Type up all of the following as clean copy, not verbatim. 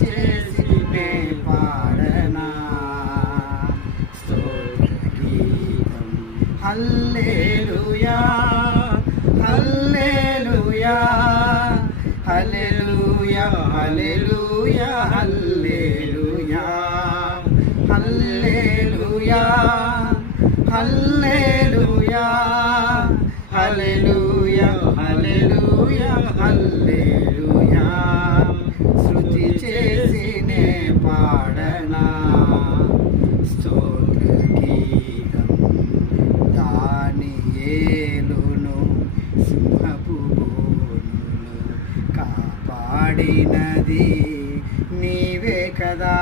చేసి నే పాడనా స్తోత్ర గీతం. హల్లెలూయా హల్లెలూయా హల్లెలూయా హల్లెలూయా హల్లెలూయా హల్లెలూయా హల్లెలూయా హల్లెలూయా హల్లెలూయా హల్లెలూయా. స్తుతి చేసి నే పాడనా స్తోత్ర గీతం. దానియేలును సింహపు బోనులో కాపాడినది నీవే కదా.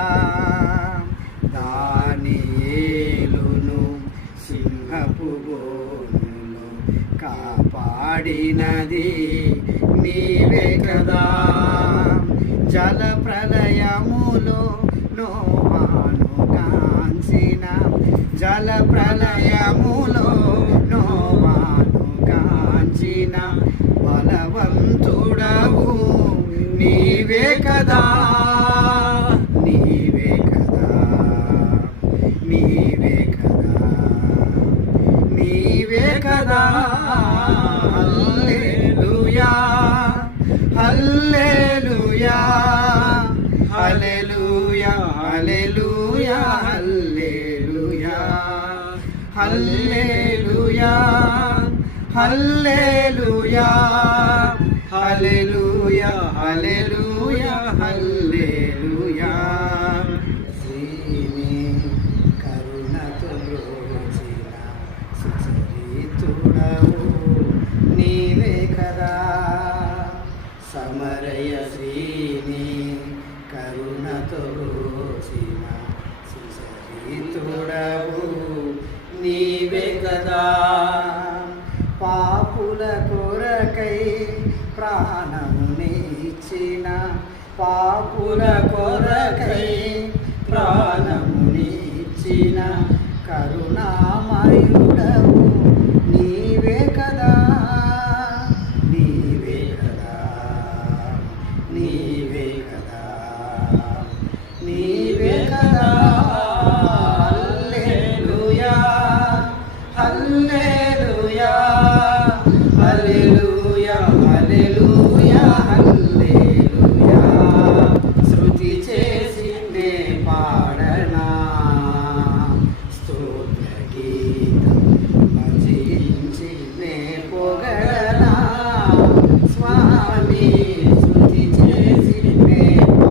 దానియేలును సింహపు బోనులో కాపాడినది నీవే కదా. జల ప్రళయములో నోవాను కాంచిన జల ప్రళయములో నోవాను కాంచిన బలవంతుడవు నీవే కదా. నీవే కదా నీవే కదా నీవే కదా. హల్లెలూయా హల్లెలూయా హల్లెలూయా హల్లెలూయా హల్లెలూయా హల్లెలూయా హల్లెలూయా హల్లెలూయా హల్లెలూయా హల్లెలూయా. శ్రీని కరుణతో బ్రోచిన సుచరితుడవు నీవే కదా. సమరయ శ్రీని కరుణతో బ్రోచిన సుచరితుడవు నీవే కదా. పాపుల కొరకై ప్రాణమునిచ్చిన పాపుల కొరకై ప్రాణమునిచ్చిన కరుణామయుడవు